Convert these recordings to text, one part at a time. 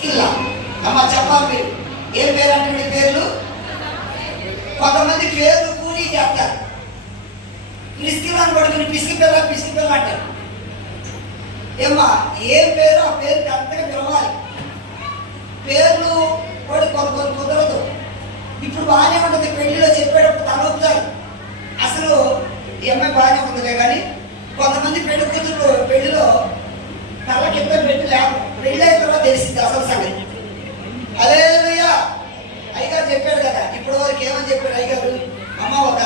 అమ్మ చెప్పాలి మీరు ఏం పేరు అంటే మీ పేర్లు? కొంతమంది పేర్లు కూలీ చేస్తారు. పిసికిలాని పడుకుని పిసికి పిల్ల పిసికి పిల్ల అంటారు. ఏమ్మా ఏం పేరు ఆ పేరు కరెక్ట్గా పిలవాలి. పేర్లు కూడా కొంత కొంత కుదరదు. ఇప్పుడు బాగానే ఉంటుంది పెళ్ళిలో చెప్పేటప్పుడు తలవుతారు అసలు ఈ అమ్మాయి బాగానే ఉందిలే కానీ కొంతమంది పెళ్ళి కూతురు పెళ్ళిలో తల కింద పెట్టి లేవు పెళ్ళి అయిన తర్వాత అసలు సంగతి. అదే అయ్యగారు చెప్పాడు కదా ఇప్పటి వరకు ఏమని చెప్పాడు అయ్యగారు? అమ్మ ఒక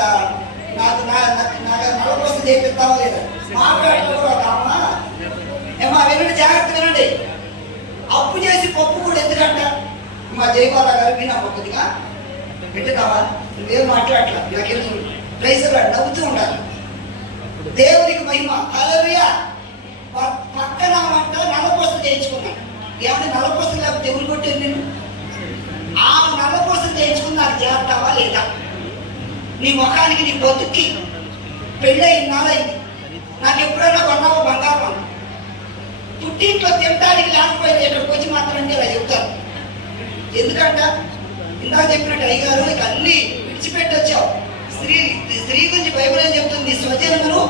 నాకు నా నాకు నాకు నలభై చేపిస్తావా లేదా? మాట్లాడటం కూడా ఒక అమ్మ ఏమా వినండి జాగ్రత్త వినండి. అప్పు చేసి పప్పు కూడా ఎందుకంట? మా జయబాల గారు వినమ్మ కొద్దిగా. పెట్టుతావా నువ్వేం మాట్లాడట్లా? నాకేం ప్రైజ్ నవ్వుతూ ఉండాలి. దేవునికి మహిమ. హల్లెలూయా ప- పక్కన వంట నల్లపోసం చేయించుకున్నాను ఏమంటే నల్లపోసం లేకపోతే ఎవరు కొట్టారు నేను ఆ నల్లపోసం చేయించుకుని నాకు చేస్తావా లేదా? నీ ముఖానికి నీ బతుక్కి పెళ్ళి నాలైంది. నాకు ఎప్పుడైనా కొన్నావో బంగారం? అన్నా పుట్టింట్లో తినడానికి లేకపోయినా ఇక్కడికి వచ్చి మాత్రం ఇలా చెప్తారు. ఎందుకంట? ఇందాక చెప్పినట్టు అయ్యగారు ఇక అన్ని విడిచిపెట్టి వచ్చావు స్త్రీ స్త్రీ గురించి బైబిల్ ఏం చెప్తుంది? నీ స్వజనమును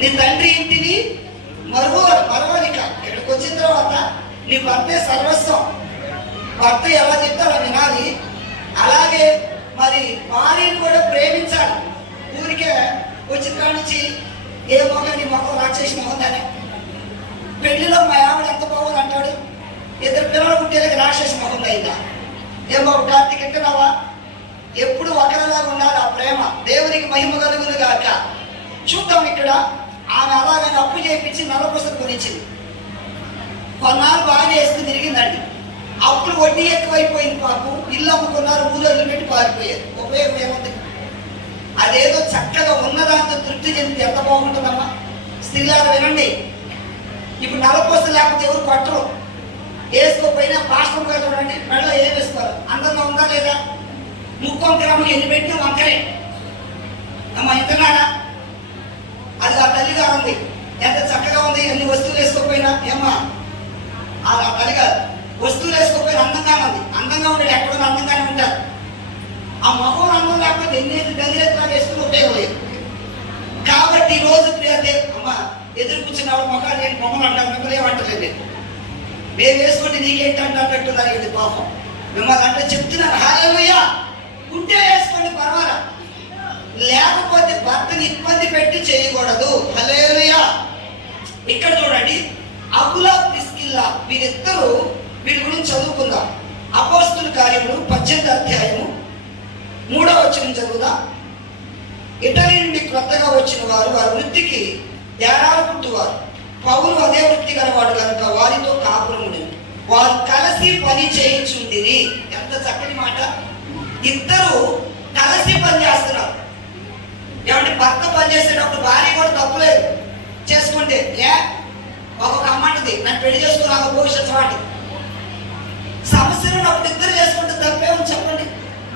నీ తండ్రి ఇంటిని మరువ మరవలిక ఇక్కడికి వచ్చిన తర్వాత నీ భర్తే సర్వస్వం. భర్త ఎలా చెప్తే అలా వినాలి. అలాగే మరి వారిని కూడా ప్రేమించాలి. ఊరికే వచ్చిన నుంచి ఏ మొగ నీ మొహం రాక్షసి మొహం దానే. పెళ్ళిలో మా ఆవిడ ఎంత బాగుంది అంటాడు? ఇద్దరు పిల్లలు పుట్టేలకు రాక్షసి మొహం అయిందా? ఏమో కార్తీక్ ఎక్కడావా ఎప్పుడు ఒకరిలాగా ఉండాలి ఆ ప్రేమ. దేవునికి మహిమ కలుగును గాక. చూద్దాం ఇక్కడ ఆమె అలాగని అప్పు చేయించి పుస్తకం కొనిచ్చింది. కొన్నాళ్ళు బాగా వేసుకుని తిరిగిందండి. అప్పుడు వడ్డీ ఎక్కువైపోయింది పాపం. ఇల్లు అమ్ముకున్నారు ఊళ్ళో పెట్టి పారిపోయారు. ఉపయోగం ఏముంది? అదేదో చక్కగా ఉన్నదాంతో తృప్తి చెంది ఎంత బాగుంటుందమ్మా? స్త్రీలారు వినండి. ఇప్పుడు నలపోసలు లేకపోతే ఎవరు కొట్టరు. వేసుకోకపోయినా పాస్టర్ గారు చూడండి మెడలో ఏం వేసుకోరు అందంగా ఉందా లేదా? ముక్కం వంకరమ్మకి ఎన్ని పెట్టినా వంకరే. అమ్మ ఇంతనాడా అది ఆ తల్లిగారు ఉంది. ఎంత చక్కగా ఉంది ఎన్ని వస్తువులు వేసుకోకపోయినా. ఏమ్మా? అది ఆ తల్లిగారు. వస్తువులు వేసుకోకపోయిన అందంగా ఉంది. అందంగా ఉండేది ఎక్కడో అందంగానే ఉంటారు. ఆ మొహం అందం లేకపోతే ఎన్ని గంగిరెత్తులా వేసుకుని ఉపయోగం లేదు. కాబట్టి ఈ రోజు ప్రియతే అమ్మ ఎదురు కూర్చున్న ఆవిడ మొఖాలు నేను మొహం అంటారు మిమ్మల్ని ఏమంటలేదు మేము వేసుకుంటే నీకేంటి అంటున్నట్టు ఇది పాపం మిమ్మల్ని అంటే చెప్తున్నాను హాలయ్యా ఉంటే వేసుకోండి పర్వాలా లేకపోతే భర్తని ఇబ్బంది పెట్టి చేయకూడదు. హలేలుయా ఇక్కడ చూడండి అబులా ప్రిస్కిల్లా వీరిద్దరూ వీటి గురించి చదువుకుందాం. అపోస్తుల కార్యములు పద్దెనిమిది అధ్యాయము మూడో వచ్చిన చదువుదాం? ఇటలీ నుండి కొత్తగా వచ్చిన వారు వారి వృత్తికి తేడాలు పుట్టువారు పౌరులు అదే వృత్తి గలవాడు కనుక వారితో కాపురం ఉండేది వారు కలిసి పని చేయించుందిరి ఎంత చక్కని మాట. ఇద్దరు కలిసి పని చేస్తున్నారు. ఏమంటే భర్త పని చేసేటప్పుడు భార్య కూడా తప్పులేదు. చేసుకుంటే ఏ ఒక అమ్మంటది నన్ను పెళ్ళి చేసుకున్నాక భవిష్యత్తు వాటి సమస్యలు అప్పుడు ఇద్దరు చేసుకుంటే తప్పే ఉంది చెప్పండి.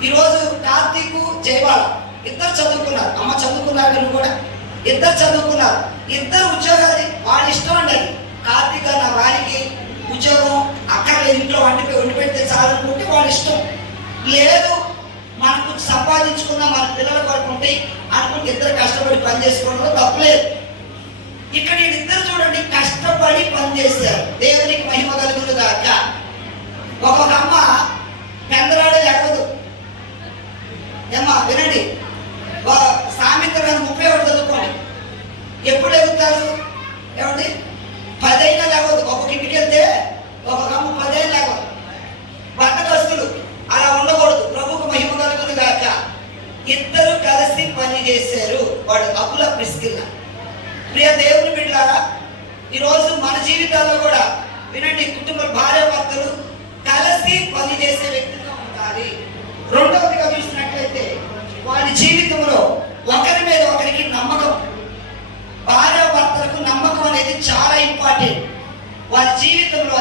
ఈరోజు కార్తీక్ జయబాల ఇద్దరు చదువుకున్నారు. అమ్మ చదువుకున్నారు నేను కూడా. ఇద్దరు చదువుకున్నారు. ఇద్దరు ఉద్యోగాలు వాళ్ళ ఇష్టం అండి అది. కార్తీక్ నా వారికి ఉద్యోగం అక్కర్లేదు ఇంట్లో వంటిపై వండి పెడితే చాలనుకుంటే వాళ్ళ ఇష్టం. లేదు మనకు సంపాదించుకున్న మన పిల్లల కొరకు ఉంటే అనుకుంటే ఇద్దరు కష్టపడి పని చేసుకోవడంలో తప్పలేదు. ఇక్కడ ఇద్దరు చూడండి కష్టపడి పని చేశారు. దేవునికి మహిమ కలుగును గాక. ప్రిస్కిల్ల ప్రియ దేవుని బిడ్డారా ఈరోజు మన జీవితాల్లో కూడా వినండి కుటుంబ భార్య భర్తలు కలిసి పని చేసే వ్యక్తిగా ఉండాలి. రెండవదిగా చూసినట్లయితే వారి జీవితంలో ఒకరి మీద ఒకరికి నమ్మకం భార్య భర్తలకు నమ్మకం అనేది చాలా ఇంపార్టెంట్. వారి జీవితంలో